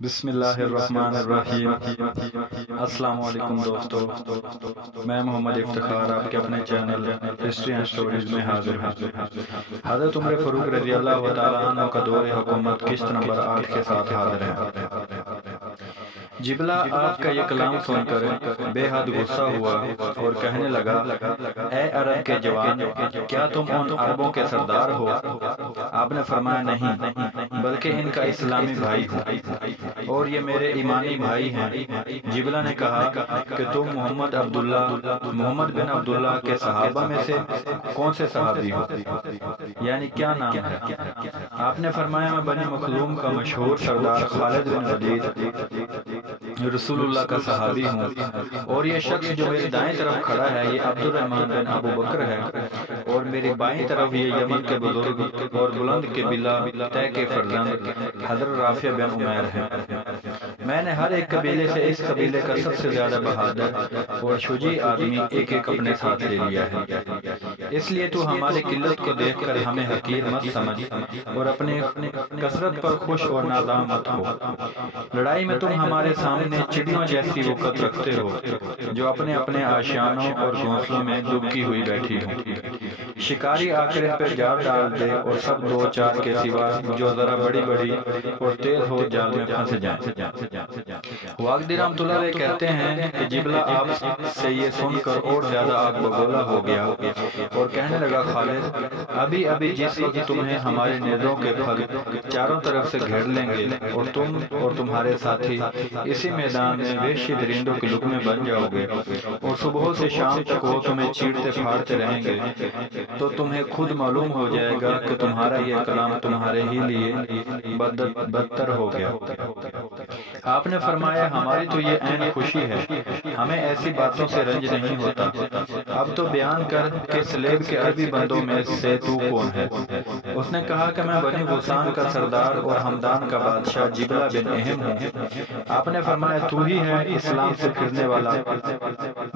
بسم اللہ الرحمن الرحیم۔ السلام علیکم دوستو، میں محمد افتخار آپ کے اپنے چینل ہسٹری اینڈ سٹوریز میں حاضر ہوں۔ حضرت عمر فاروق رضی اللہ تعالیٰ عنہ کا دور حکومت قسط نمبر 8 کے ساتھ حاضر ہے۔ جبلہ آپ کا یہ کلام سن کر بے حد غصہ ہوا اور کہنے لگا، اے عرب کے جوان، کیا تم ان عربوں کے سردار ہو؟ آپ نے فرمایا نہیں، بلکہ ان کا اسلامی بھائی ہوں اور یہ میرے ایمانی بھائی ہیں۔ جبلہ نے کہا کہ تم محمد بن عبداللہ کے صحابہ میں سے کون سے صحابی ہو، یعنی کیا نام ہے؟ آپ نے فرمایا میں بنی مخزوم کا مشہور سردار خالد بن ولید رسول اللہ کا صحابی ہوں، اور یہ شخص جو میری دائیں طرف کھڑا ہے یہ عبد الرحمن بن ابو بکر ہے، اور میری بائیں طرف یہ یمن کے بزرگ اور بلند کے بلا طے کے فرزند حضرت رافع بن عمیر ہیں۔ میں نے ہر ایک قبیلے سے اس قبیلے کا سب سے زیادہ بہادر اور شجاع آدمی ایک ایک اپنے ساتھ لے لیا ہے، اس لیے تو ہماری قلت کو دیکھ کر ہمیں حقیر مت سمجھ اور اپنے کثرت پر خوش اور نادام مت ہو۔ لڑائی میں تم ہمارے سامنے چڑیوں جیسی وقت رکھتے ہو جو اپنے اپنے آشیانوں اور گھونسلوں میں دبکی ہوئی بیٹھی ہوں۔ شکاری آکر ان پر جال ڈال دے اور سب دو چار کے سوا جو ذرا بڑی بڑی اور تیز ہو جال میں پھنس جائیں۔ واقدی رحمۃ اللہ علیہ کہتے ہیں کہ جبلہ آپ سے یہ سن کر اور زیادہ آگ بگولا ہو گیا اور کہنے لگا، خالد، ابھی جس وقت تمہیں ہمارے نیزوں کے پھل چاروں طرف سے گھیر لیں گے اور تم اور تمہارے ساتھی اسی میدان میں وحشی درندوں کے لقمے بن جاؤ گے اور صبح سے شام تک وہ تمہیں چیرتے پھاڑتے رہیں گے، تو تمہیں خود معلوم ہو جائے گا کہ تمہارا یہ کلام تمہارے ہی لیے بدتر ہو گیا۔ آپ نے فرمایا، ہماری تو یہ عین خوشی ہے، ہمیں ایسی باتوں سے رنج نہیں ہوتا۔ اب تو بیان کر کہ سلیب کے عربی بندوں میں سے تو کون ہے؟ اس نے کہا کہ میں بنی غسان کا سردار اور ہمدان کا بادشاہ جبلہ بن اہم ہوں۔ آپ نے فرمایا، تو ہی ہے اسلام سے پھرنے والا،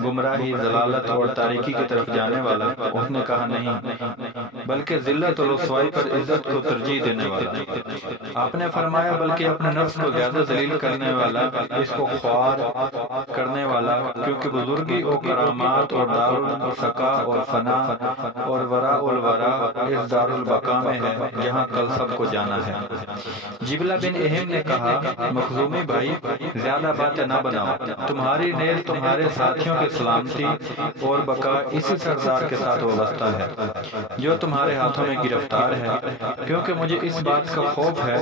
گمراہی، ضلالت اور تاریکی کی طرف جانے والا؟ اس نے کہا نہیں، بلکہ ذلت اور رسوائی پر عزت کو ترجیح دینے والا۔ آپ نے فرمایا، بلکہ اپنے نفس کو زیادہ ذلیل کرنے والا، اس کو خوار کرنے والا، کیونکہ بزرگی اور کرامات اور دار السقا اور فنا اور وراء الورا اس دار البقا میں ہے جہاں کل سب کو جانا ہے۔ جبلہ بن اہم نے کہا، مخزومی بھائی، زیادہ باتیں نہ بناؤ، تمہاری نیز تمہارے ساتھیوں کی سلامتی اور بقا اسی سردار کے ساتھ وابستہ ہے جو تمہارے ہاتھوں میں گرفتار ہے، کیونکہ مجھے اس بات کا خوف ہے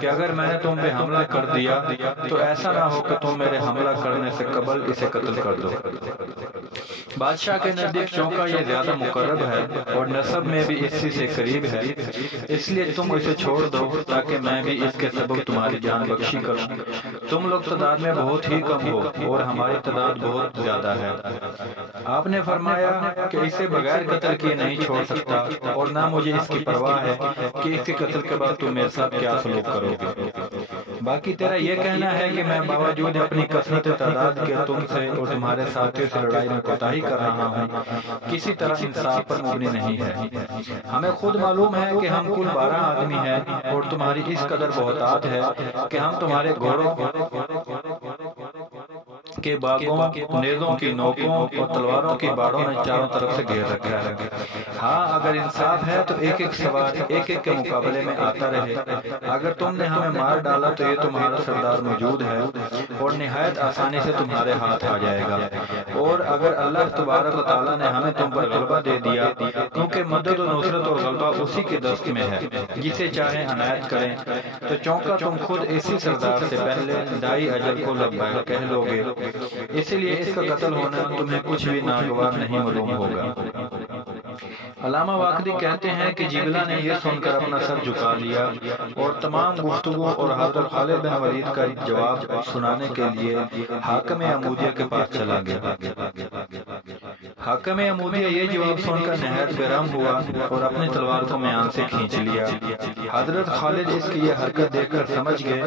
کہ اگر میں نے تم پہ حملہ کر دیا تو ایسا نہ ہو کہ تم میرے حملہ کرنے سے قبل اسے قتل کر دو۔ بادشاہ کے نزدیک چونکہ یہ زیادہ مقرب ہے اور نسب میں بھی اسی سے قریب ہے، اس لیے تم اسے چھوڑ دو تاکہ میں بھی اس کے سبب تمہاری جان بخشی کروں۔ تم لوگ تعداد میں بہت ہی کم ہو اور ہماری تعداد بہت زیادہ ہے۔ آپ نے فرمایا کہ اسے بغیر قتل کیے نہیں چھوڑ سکتا، اور نہ مجھے اس کی پرواہ ہے کہ اس کے قتل کے بعد تم میرے ساتھ کیا سلوک کرو گے۔ باقی تیرا یہ کہنا ہے کہ میں باوجود اپنی کثرت تعداد کے تم سے اور تمہارے ساتھیوں سے لڑائی میں کوتاہی کر رہا ہوں، کسی طرح انصاف پر مبنی نہیں ہے۔ ہمیں خود معلوم ہے کہ ہم کل 12 آدمی ہیں اور تمہاری اس قدر بہتات ہے کہ ہم تمہارے گھوڑوں کے باغوں، نیزوں کی نوکوں اور تلواروں کی باڑوں نے چاروں طرف سے گھیر رکھا ہے۔ ہاں، اگر انصاف ہے تو ایک ایک سوار ایک ایک کے مقابلے میں آتا رہے۔ اگر تم نے ہمیں مار ڈالا تو یہ تمہارا سردار موجود ہے اور نہایت آسانی سے تمہارے ہاتھ آ جائے گا، اور اگر اللہ تبارک و تعالیٰ نے ہمیں تم پر غلبہ دے دیا، کیونکہ مدد و نصرت اور غلبہ اسی کے دست میں ہے، جسے چاہے عنایت کریں، تو چونکہ تم خود اسی سردار سے پہلے دائی اجل کو لبیک کہہ لو گے، اسی لیے اس کا قتل ہونا تمہیں کچھ بھی ناگوار نہیں معلوم ہوگا۔ علامہ واقدی کہتے ہیں کہ جبلہ نے یہ سن کر اپنا سر جھکا لیا اور تمام گفتگو اور حضرت خالد بن ولید کا جواب سنانے کے لیے حاکم عمودیہ کے پاس چلا گیا۔ حاکم عمودیہ یہ جواب سن کر نہایت بےرحم ہوا اور اپنی تلوار کو میان سے کھینچ لیا۔ حضرت خالد اس کی یہ حرکت دیکھ کر سمجھ گئے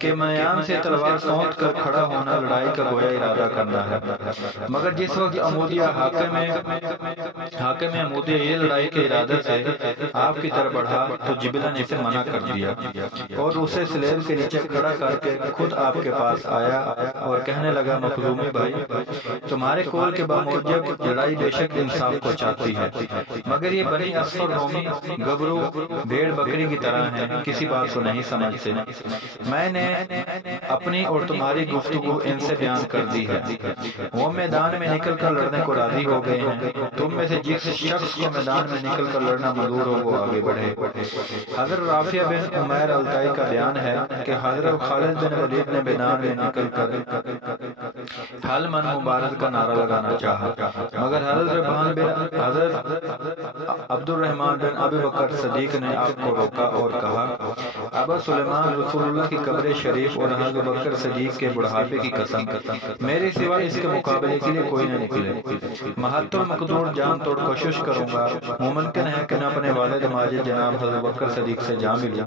کہ میان سے تلوار سونت کر کھڑا ہونا لڑائی کا گویا ارادہ کرنا ہے، مگر جس وقت عمودیہ حاکم عمودیہ یہ لڑائی کے ارادے سے آپ کی طرف بڑھا تو جبلہ نے اسے منع کر دیا اور اسے سلیب کے نیچے کھڑا کر کے خود آپ کے پاس آیا اور کہنے لگا، مخدومی بھائی، تمہارے قول کے باموجب لڑائی بے شک انصاف کو چاہتی ہے، مگر یہ بنی اصفر رومی گبرو بھیڑ بکری کی طرح ہیں، کسی بات کو نہیں سمجھتے۔ میں نے اپنی اور تمہاری گفتگو ان سے بیان کر دی ہے، وہ میدان میں نکل کر لڑنے کو راضی ہو گئے ہیں، تم میں سے جس شخص کو میدان میں نکل کر لڑنا منظور ہو وہ آگے بڑھے۔ حضرت رافع بن عمیر الطائی کا بیان ہے کہ حضرت خالد بن ولید نے میدان میں نکل کر حل من مبارک کا نعرہ لگانا چاہا، مگر حضرت عبد الرحمن بن ابی بکر صدیق نے آپ کو روکا اور کہا، ابا سلیمان، رسول اللہ کی قبر شریف اور حضرت بکر صدیق کے بڑھاپے کی قسم، میرے سوا اس کے مقابلے کے لیے کوئی نہ نکلے۔ محت المقدور جان توڑ کوشش کروں گا، ممکن ہے کہ میں اپنے والد ماجد جناب حضرت بکر صدیق سے جا ملوں۔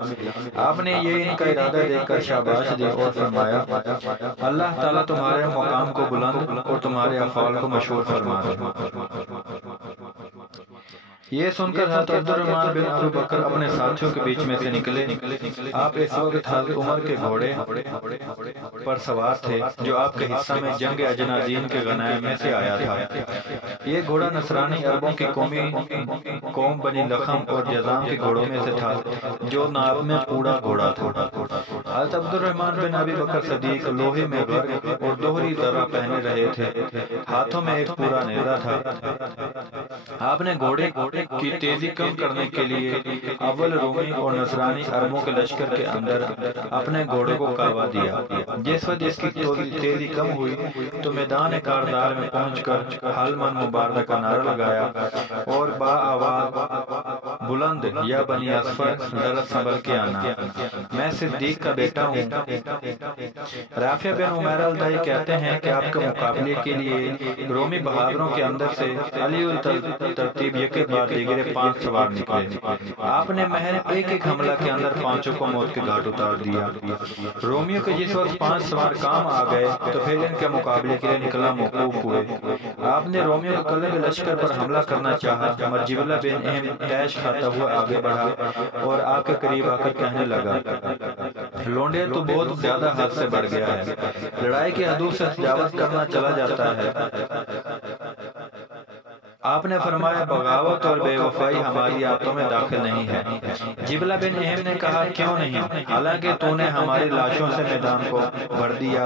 آپ نے یہ ان کا ارادہ دیکھ کر شاباش دی اور فرمایا، اللہ تعالیٰ تمہارے مقام کو بلند اور تمہارے افعال کو مشہور فرما دے۔ یہ سن کر حضرت عبد الرحمن بن ابو بکر اپنے ساتھیوں کے بیچ میں سے نکلے۔ آپ اس وقت حضرت عمر کے گھوڑے پر سوار تھے جو آپ کے حصہ میں جنگ اجنادین کے غنائم میں سے آیا تھا۔ یہ گھوڑا نصرانی عربوں کی قوم بنی لخم اور جذام کے گھوڑوں میں سے تھا جو ناب میں پوڑا گھوڑا تھا۔ حضرت عبد الرحمن بن ابی بکر صدیق لوہے میں غرق اور دوہری ذرہ پہنے رہے تھے، ہاتھوں میں ایک پورا نیزہ تھا۔ آپ نے گھوڑے کی تیزی کم کرنے کے لیے اول رومی اور نصرانی عربوں کے لشکر کے اندر اپنے گھوڑے کو کعبہ دیا۔ جس وقت اس کی تیزی کم ہوئی تو میدان کاردار میں پہنچ کر حل من مبارک کا نعرہ لگایا اور با آواز بلند، یا بنی اصفر، ذرا سنبھل کے آنا، میں صدیق کا بیٹا ہوں۔ رافع بن عمیر الطائی کہتے ہیں کہ آپ کے مقابلے کے لیے رومی بہادروں کے اندر سے علی الترتیب یک بعد دیگرے 5 سوار نکلے۔ آپ نے محض ایک حملہ کے اندر 5 کو موت کے گھاٹ اتار دیا۔ رومیوں کے جس وقت 5 سوار کام آ گئے تو پھر ان کے مقابلے کے لیے نکلنا موقوف ہوئے۔ آپ نے رومیوں کے قلب لشکر پر حملہ کرنا چاہا، مگر جبلہ بن اہم تیش کھاتا ہوا آگے بڑھا اور آپ کے قریب آ کر کہنے لگا، لونڈے تو بہت زیادہ حد سے بڑھ گیا ہے، لڑائی کی حدود سے تجاوز کرنا چلا جاتا ہے۔ آپ نے فرمایا، بغاوت اور بے وفائی ہماری عادتوں میں داخل نہیں ہے۔ جبلہ بن اہم نے کہا، کیوں نہیں؟ حالانکہ تو نے ہماری لاشوں سے میدان کو بھر دیا۔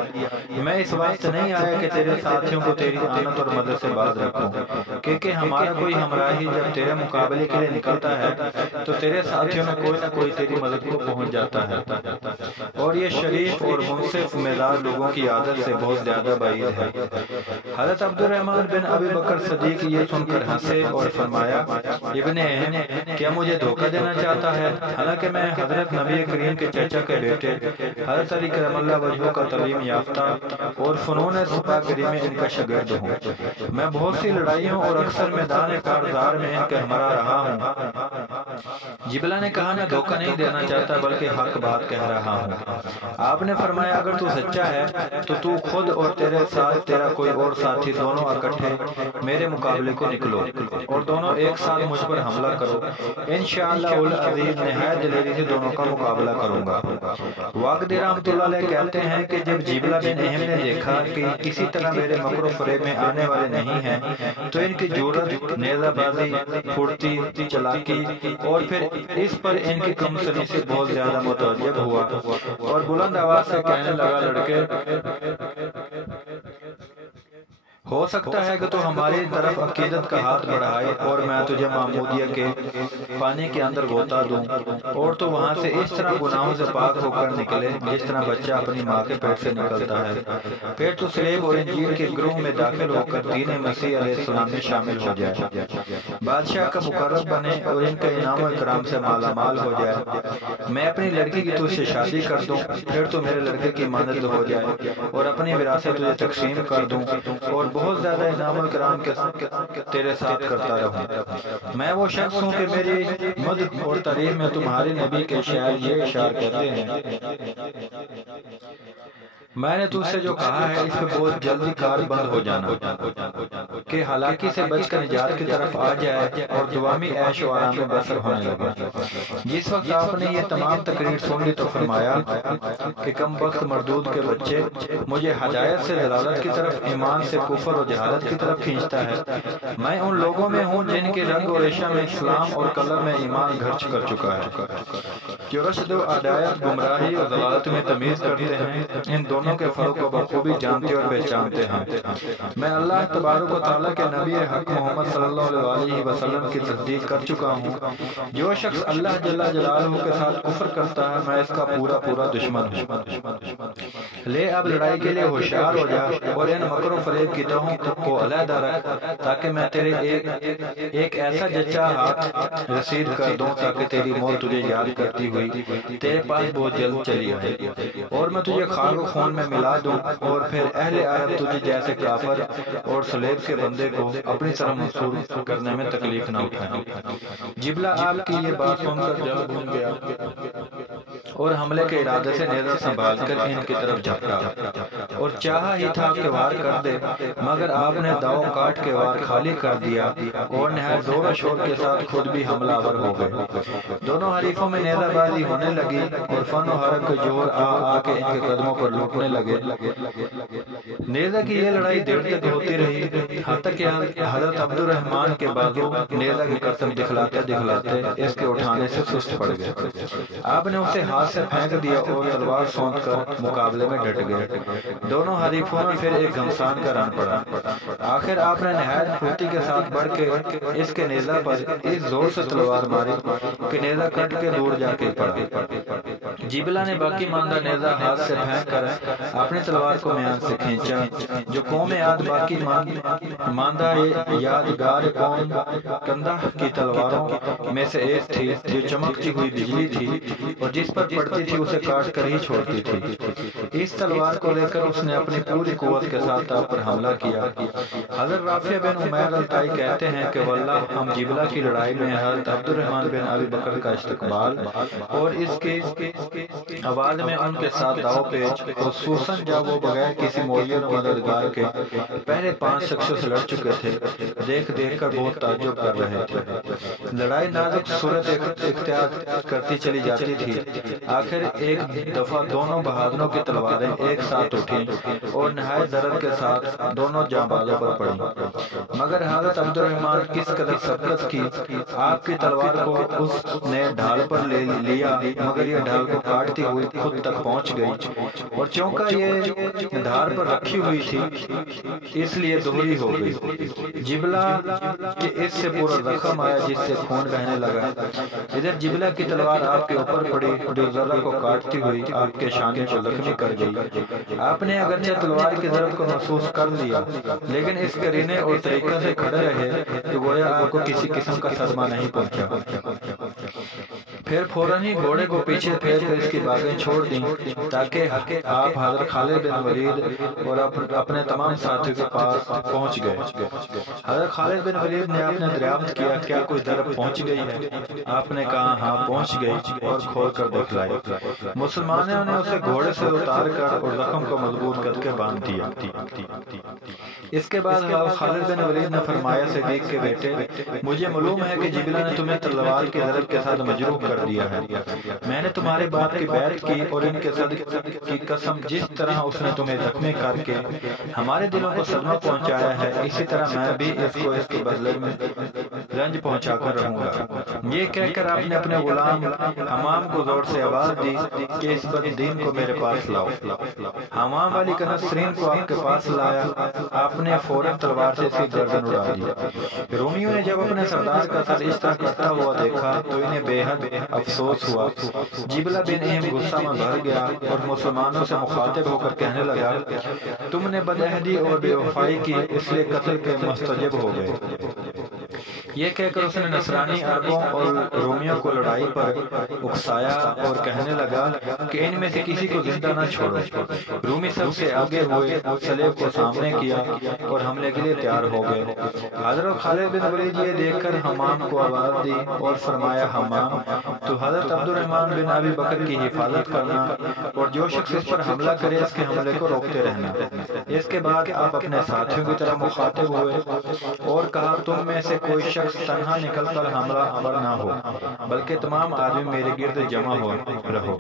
میں اس واسطے نہیں آیا کہ تیرے ساتھیوں کو تیری آنت اور مدد سے باز رکھوں، کیونکہ ہمارا کوئی ہمراہی جب تیرے مقابلے کے لیے نکلتا ہے تو تیرے ساتھیوں میں کوئی نہ کوئی تیری مدد کو پہنچ جاتا ہے، اور یہ شریف اور منصف مزاج لوگوں کی عادت سے بہت زیادہ بعید ہے۔ حضرت عبد الرحمن بن ابی بکر صدیق یہ سن کر ہنسے اور فرمایا، ابن اہم کیا مجھے دھوکہ دینا چاہتا ہے؟ حالانکہ میں حضرت نبی کریم کے چچا کے بیٹے حضرت علی کرم اللہ وجہہ کا تعلیم یافتہ اور فنون سپاہ گری میں ان کا شاگرد ہوں۔ میں بہت سی لڑائیوں اور اکثر میدان کاردار میں ان کے ہمراہ رہا ہوں۔ جبلہ نے کہا، میں دھوکہ نہیں دینا چاہتا بلکہ حق بات کہہ رہا ہوں۔ آپ نے فرمایا، اگر تو سچا ہے تو تو خود اور تیرے ساتھ تیرا کوئی اور ساتھی دونوں اکٹھے میرے مقابلے کو نکلو اور دونوں ایک ساتھ مجھ پر حملہ کرو، انشاءاللہ العزیز نہایت دلیری سے دونوں کا مقابلہ کروں گا۔ واقدی رحمۃ اللہ علیہ کہتے ہیں کہ جب جبلہ بن اہم نے دیکھا کہ کسی طرح میرے مکر و فریب میں آنے والے نہیں ہیں تو ان کی جرأت، نیزہ بازی، پھرتی، چالاکی اور پھر اس پر ان کی کم سنی سے بہت زیادہ متعجب ہوا اور بلند آواز سے کہنے لگا، لڑکے، ہو سکتا ہے کہ تو ہماری طرف عقیدت کا ہاتھ بڑھائے اور میں تجھے معمودیہ کے پانی کے اندر غوطہ دوں اور تو وہاں سے اس طرح گناہوں سے پاک ہو کر نکلے جس طرح بچہ اپنی ماں کے پیٹ سے نکلتا ہے، پھر تو سلیب اور انجیل کے گروہ میں داخل ہو کر دین مسیح علیہ السلام میں شامل ہو جائے، بادشاہ کا مقرب بنے اور ان کے انعام و اکرام سے مالا مال ہو جائے، میں اپنی لڑکی کی تجھ سے شادی کر دوں، پھر تو میرے لڑکے کی مانند ہو جائے اور اپنی وراثت تجھے تقسیم کر دوں اور بہت زیادہ انعام الکرام کے تیرے ساتھ کرتا رہوں۔ میں وہ شخص ہوں کہ میری مدح اور تعریف میں تمہارے نبی کے شاعر یہ اشعار کہتے ہیں، میں نے تجھ سے جو کہا ہے اس پہ بہت جلدی کار بند ہو جانا کہ ہلاکی سے بچ کر نجات کی طرف آ جائے اور دوامی عیش و آرام میں بسر ہونے لگے۔ جس وقت آپ نے یہ تمام تقریر سن لی تو فرمایا کہ کم وقت مردود کے بچے، مجھے ہدایت سے ضلالت کی طرف، ایمان سے کفر و جہالت کی طرف کھینچتا ہے۔ میں ان لوگوں میں ہوں جن کے رنگ و ریشہ میں اسلام اور قلب میں ایمان گھرچ کر چکا ہے، جو رشد و ہدایت، گمراہی اور ضلالت میں تمیز کرتے ہیں، ان دونوں کے فرق کو بخوبی جانتے اور پہچانتے ہیں۔ میں اللہ تبارک و تعالیٰ کے نبی حق محمد صلی اللہ علیہ وسلم کی تصدیق کر چکا ہوں۔ جو شخص اللہ جل جلالہ کے ساتھ کفر کرتا ہے میں اس کا پورا دشمن ہوں۔ لے اب لڑائی کے لیے ہوشیار ہو جا اور ان مکر و فریب کی تہوں کو علیحدہ رکھ تاکہ میں تیرے ایک ایسا جچا ہاتھ رسید کر دوں تاکہ تیری موت تجھے یاد کرتی ہوئی تیرے پاس بہت جلد چلی آئے، اور میں تجھے خاک و خون میں ملا دوں، اور پھر اہل عرب تجھے جیسے کافر اور سلیب کے بندے کو اپنی طرف منصور کرنے میں تکلیف نہ اٹھائیں۔ جبلہ آپ کی یہ بات سن کر جل بھون گیا اور حملے کے ارادے سے نیزہ سنبھال کر ان کی طرف جھپٹا اور چاہا ہی تھا کہ وار کر دے، مگر آپ نے داؤ کاٹ کے وار خالی کر دیا اور نہایت زور و شور کے ساتھ خود بھی حملہ آور ہو گئے۔ دونوں حریفوں میں نیزہ بازی ہونے لگی اور فن و حرک کے جوہر آ کے ان کے قدموں پر لوٹنے لگے۔ نیزہ کی یہ لڑائی دیر تک ہوتی رہی، حتیٰ کہ حضرت عبد الرحمن کے بازو نیزہ کی قسم دکھلاتے دکھلاتے اس کے اٹھانے سے سست پڑ گئے۔ آپ نے اسے ہاتھ سے پھینک دیا اور تلوار سونت کر مقابلے میں ڈٹ گئے۔ دونوں حریفوں میں پھر ایک گھمسان کا رن پڑا۔ آخر آپ نے نہایت پھرتی کے ساتھ بڑھ کے اس کے نیزہ پر اس زور سے تلوار ماری کہ نیزہ کٹ کے دور جا کے پڑا۔ جبلہ نے باقی ماندہ نیزہ ہاتھ سے پھینک کر اپنی تلوار کو میان سے کھینچا، جو قوم عاد باقی ماندہ یادگار قوم کندہ کی تلواروں میں سے ایک تھی، جو چمکتی ہوئی بجلی تھی اور جس پر پڑتی تھی اسے کاٹ کر ہی چھوڑتی تھی۔ اس تلوار کو لے کر اس نے اپنی پوری قوت کے ساتھ آپ پر حملہ کیا۔ حضرت رافع بن عمیر الطائی کہتے ہیں کہ واللہ ہم جبلہ کی لڑائی میں حضرت عبد الرحمن بن ابی بکر کا استقبال اور اس کے آواز میں ان کے ساتھ داؤ پیچ، خصوصاً جب وہ بغیر کسی معین و مددگار کے پہلے 5 شخصوں سے لڑ چکے تھے، دیکھ کر بہت تعجب کر رہے تھے۔ لڑائی نازک صورت اختیار کرتی چلی جاتی تھی۔ آخر ایک دفعہ دونوں بہادروں کی تلواریں ایک ساتھ اٹھیں اور نہایت ضرر کے ساتھ دونوں جانبازوں پر پڑیں، مگر حضرت عبد الرحمن کس قدر سبقت کی، آپ کی تلوار کو اس نے ڈھال پر لے لیا، مگر یہ ڈھال کو کاٹتی ہوئی خود تک پہنچ گئی، اور چونکہ یہ دھار پر رکھی ہوئی تھی اس لیے دوہری ہو گئی۔ جبلہ کہ اس سے پورا زخم آیا جس سے خون بہنے لگا۔ ادھر جبلہ کی تلوار آپ کے اوپر پڑی جو ذرہ کو کاٹتی ہوئی آپ کے شانے کو زخمی کر گئی۔ آپ نے اگرچہ تلوار کی ضرب کو محسوس کر لیا، لیکن اس قرینے اور طریقے سے کھڑے رہے کہ گویا آپ کو کسی قسم کا صدمہ نہیں پہنچا۔ پھر فوراً ہی گھوڑے کو پیچھے پھیر کر اس کی باغیں چھوڑ دیں تاکہ آپ حضرت خالد بن ولید اور اپنے تمام ساتھیوں کے پاس پہنچ گئے۔ حضرت خالد بن ولید نے آپ نے دریافت کیا کیا کوئی ضرب پہنچ گئی ہے؟ آپ نے کہا ہاں پہنچ گئی، اور کھول کر دکھلائی۔ مسلمانوں نے اسے گھوڑے سے اتار کر اور زخم کو مضبوط کر کے باندھ دیا۔ اس کے بعد حضرت خالد بن ولید نے فرمایا صدیق کے بیٹے، مجھے معلوم ہے کہ جبلہ نے تمہیں تلوار کی ضرب کے ساتھ مجروح کر دیا ہے۔ میں نے تمہارے باپ کی بیعت کی اور ان کے صدق کی قسم، جس طرح اس نے تمہیں زخمی کر کے ہمارے دلوں کو صدمہ پہنچایا ہے، اسی طرح میں بھی اس کو اس کے بدلے میں رنج پہنچا کر رہوں گا۔ یہ کہہ کر آپ نے اپنے غلام حمام کو زور سے آواز دی کہ اس بد دین کو میرے پاس لاؤ۔ حمام والی کنسرین کو آپ کے پاس لایا۔ آپ نے فوراً تلوار سے اس کی گردن اڑا دی۔ رومیوں نے جب اپنے سردار کا سر اس طرح کٹتا ہوا دیکھا تو انہیں بے حد افسوس ہوا۔ جبلہ بن اہم غصہ میں بھر گیا اور مسلمانوں سے مخاطب ہو کر کہنے لگا، تم نے بدعہدی اور بے وفائی کی، اس لیے قتل کے مستوجب ہو گئے۔ یہ کہہ کر اس نے نصرانی عربوں اور رومیوں کو لڑائی پر اکسایا اور کہنے لگا کہ ان میں سے کسی کو زندہ نہ چھوڑو۔ رومی سب سے آگے ہوئے، صلیب کو سامنے کیا اور حملے کے لیے تیار ہو گئے۔ حضرت خالد بن ولید یہ دیکھ کر حمام کو آواز دی اور فرمایا، حمام تو حضرت عبد الرحمن بن ابی بکر کی حفاظت کرنا اور جو شخص اس پر حملہ کرے اس کے حملے کو روکتے رہنا۔ اس کے بعد آپ اپنے ساتھیوں کی طرح مخاطب ہوئے اور کہا، تم میں سے کوئی شخص تنہا نکل کر حملہ آور نہ ہو، بلکہ تمام آدمی میرے گرد جمع ہو رہو۔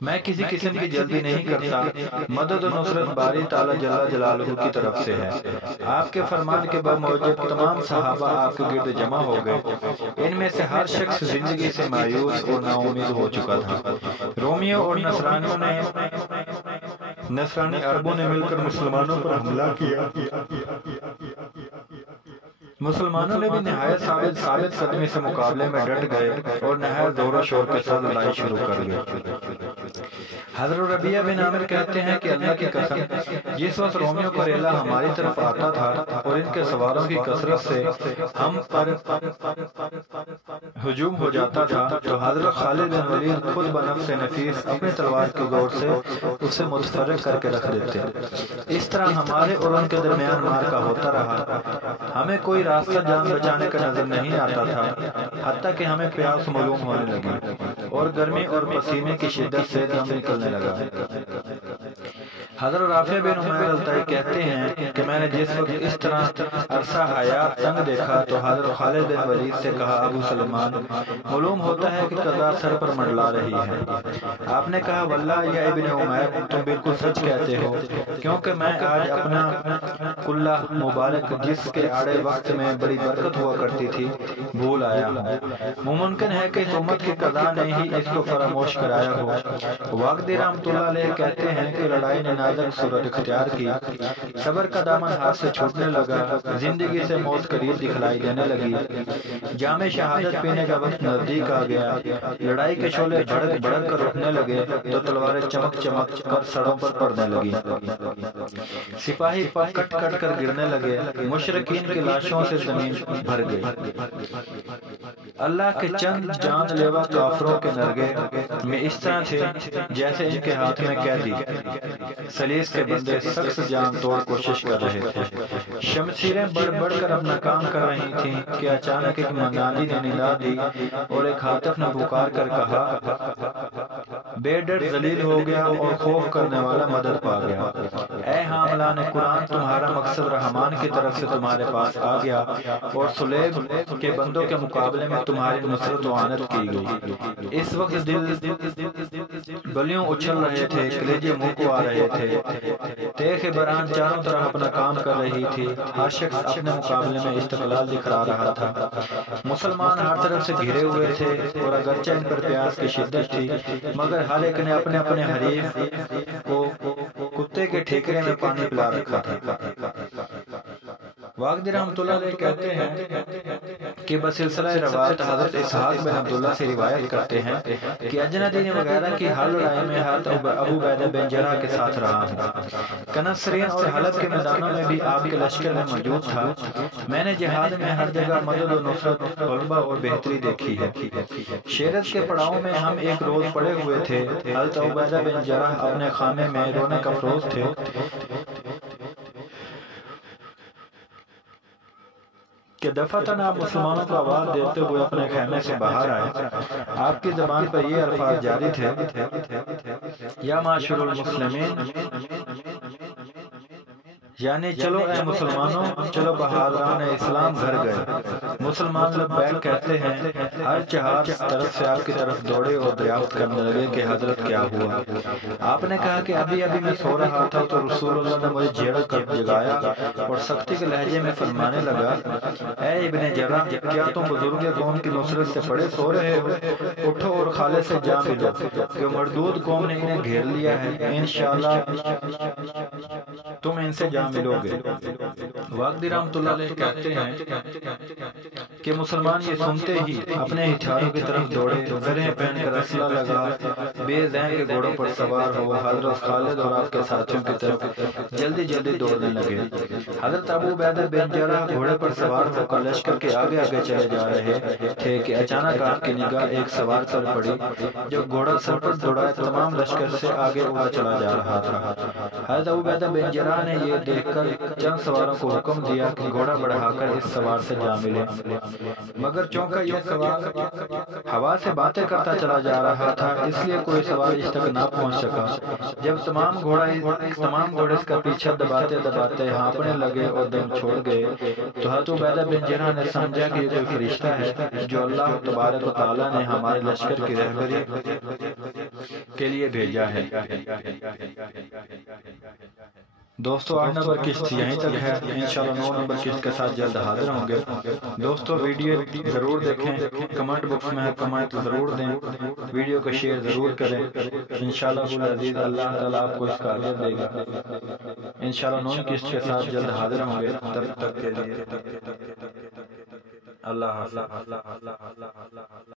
میں کسی قسم کی جلدی نہیں کرتا، مدد و نصرت باری تعالی جل جلالہ کی طرف سے ہے۔ آپ کے فرمان کے بموجب تمام صحابہ آپ کے گرد جمع ہو گئے۔ ان میں سے ہر شخص زندگی سے مایوس اور نا امید ہو چکا تھا۔ رومیوں اور نصرانی عربوں نے مل کر مسلمانوں پر حملہ کیا۔ مسلمانوں نے بھی نہایت ثابت قدمی سے مقابلے میں ڈٹ گئے اور نہایت زور و شور کے ساتھ لڑائی شروع کر گئے۔ حضرت ربیعہ بن عامر کہتے ہیں کہ اللہ کی قسم، جس وقت رومیوں کا ریلا ہماری طرف آتا تھا اور ان کے سواروں کی کثرت سے ہم پر ہجوم ہو جاتا تھا، تو حضرت خالد بن ولید خود بنفس نفیس اپنی تلوار کی گوڑ سے اسے متفرق کر کے رکھ دیتے۔ اس طرح ہمارے اور ان کے درمیان مارکا ہوتا رہا۔ ہمیں کوئی راستہ جان بچانے کا نظر نہیں آتا تھا، حتیٰ کہ ہمیں پیاس معلوم ہونے لگی اور گرمی اور پسینے کی شدت سے دم نکلنے لگا۔ حضرت رافع بن عمیر الطائی کہتے ہیں کہ میں نے جس وقت اس طرح عرصہ حیات تنگ دیکھا تو حضرت خالد بن ولید سے کہا، ابو سلمان، معلوم ہوتا ہے کہ قضا سر پر منڈلا رہی ہے۔ آپ نے کہا، واللہ یا ابن عمیر، تم بالکل سچ کہتے ہو، کیونکہ میں آج اپنا کلہ مبارک جس کے آڑے وقت میں بڑی برکت ہوا کرتی تھی بھول آیا ہوں۔ ممکن ہے کہ اس امت کی قضا نے ہی اس کو فراموش کرایا ہو۔ واقدی رحمۃ اللہ علیہ کہتے ہیں کہ لڑائی نے نازک صورت اختیار کی، صبر کا دامن ہاتھ سے چھوٹنے لگا، زندگی سے موت قریب دکھلائی دینے لگی، جام شہادت پینے کا وقت نزدیک آ گیا، لڑائی کے شعلے بھڑک بھڑک کر اٹھنے لگے تو تلواریں چمک چمک کر سروں پر پڑنے لگی، سپاہی کٹ کٹ کر گرنے لگے، مشرکین کی لاشوں سے زمین بھر گئی۔ اللہ کے چند جان لیوا کافروں کے نرگے میں اس طرح تھے جیسے ان کے ہاتھ میں قیدی سلیس کے بندے سخت جان توڑ کوشش کر رہے تھے۔ شمشیریں بڑھ بڑھ کر اپنا کام کر رہی تھیں کہ اچانک ایک منادی نے ندا دی اور ایک ہاتف نے پکار کر کہا، بے ڈر ذلیل ہو گیا اور خوف کرنے والا مدد پا گیا۔ اے حاملان قرآن، تمہارا مقصد رحمان کی طرف سے تمہارے پاس آ گیا اور صلیب کے بندوں کے مقابلے میں تمہاری نصرت و آنت کی گئی۔ اس وقت بلیوں اچھل رہے تھے، کلیجے منہ کو آ رہے تھے، تیغ بران چاروں طرف اپنا کام کر رہی تھی، ہر شخص اپنے مقابلے میں استقلال دکھا رہا تھا۔ مسلمان ہر طرف سے گھرے ہوئے تھے اور اگرچہ ان پر پیاس کی شدت تھی مگر ہر ایک نے اپنے اپنے حریف کو کتے کے ٹھیکرے میں پانی پلا رکھا تھا۔ واقدی رحمۃ اللہ علیہ کہتے ہیں کہ بسلسلہ روایت حضرت اسحاق بن عبداللہ سے روایت کرتے ہیں کہ اجندین وغیرہ کی ہر لڑائی میں حضرت ابو عبیدہ بن جراح کے ساتھ رہا ہوں۔ کنسرین اور حلب کے میدانوں میں بھی آپ کے لشکر میں موجود تھا۔ میں نے جہاد میں ہر جگہ مدد و نصرت، غلبہ اور بہتری دیکھی ہے۔ شیرت کے پڑاؤں میں ہم ایک روز پڑے ہوئے تھے، حضرت ابو عبیدہ بن جراح اپنے خیمے میں رونق افروز تھے۔ کہ دفعتاً آپ مسلمانوں کو آواز دیتے ہوئے اپنے خیمے سے باہر آئے۔ آپ کی زبان پر یہ الفاظ جاری تھے، یا معاشر المسلمین، یعنی چلو اے مسلمانوں، چلو بہادران اسلام گھر گئے۔ مسلمان لبیک کہتے ہیں، ہر جہاز طرف سے آپ کی طرف دوڑے اور دریافت کرنے لگے کہ حضرت کیا ہوا۔ آپ نے کہا کہ ابھی ابھی میں سو رہا تھا تو رسول اللہ نے مجھے جھڑک کر جگایا اور سختی کے لہجے میں فرمانے لگا، اے ابن جراح، کیا تم بزرگ قوم کی نصرت سے پڑے سو رہے ہو؟ اٹھو اور خالد سے جا ملو کہ مردود قوم نے انہیں گھیر لیا ہے، انشاءاللہ تم ان سے جا ملو گے۔ واقدی رحمۃ اللہ علیہ کہتے ہیں کہ مسلمان یہ سنتے ہی اپنے ہتھیاروں کی طرف دوڑے، زرہیں پہن کر اسلحہ لگا بے زین کے گھوڑوں پر سوار ہو حضرت خالد اور آپ کے ساتھیوں کی طرف جلدی جلدی دوڑنے لگے۔ حضرت ابو عبیدہ بن جراح گھوڑے پر سوار ہو کر لشکر کے آگے آگے چلے جا رہے تھے کہ اچانک آپ کی نگاہ ایک سوار پر پڑی جو گھوڑا سر پر دوڑائے تمام لشکر سے آگے اڑا چلا جا رہا تھا۔ حضرت ابو عبیدہ بن جراح نے یہ دیکھ کر چند سواروں کو حکم دیا کہ گھوڑا بڑھا کر اس سوار سے جا ملے، مگر چونکہ یہ سوار ہوا سے باتیں کرتا چلا جا رہا تھا اس لیے کوئی سوار اس تک نہ پہنچ سکا۔ جب تمام گھوڑے اس کا پیچھا دباتے دباتے ہانپنے لگے اور دم چھوڑ گئے تو حضرت عبیدہ بن جراح نے سمجھا کہ یہ کوئی فرشتہ ہے جو اللہ تبارک و تعالیٰ نے ہمارے لشکر کی رہبری کے لیے بھیجا ہے۔ دوستو 8 نمبر قسط یہیں تک ہے، انشاءاللہ 9 نمبر قسط کے ساتھ جلد حاضر ہوں گے۔ دوستو ویڈیو ضرور دیکھیں، کمنٹ باکس میں کمنٹ ضرور دیں، ویڈیو کو شیئر ضرور کریں، انشاءاللہ العزیز اللہ تعالیٰ آپ کو اس کا اجر دے گا۔ انشاءاللہ 9 قسط کے ساتھ جلد حاضر ہوں گے، تب تک کے لیے اللہ حافظ۔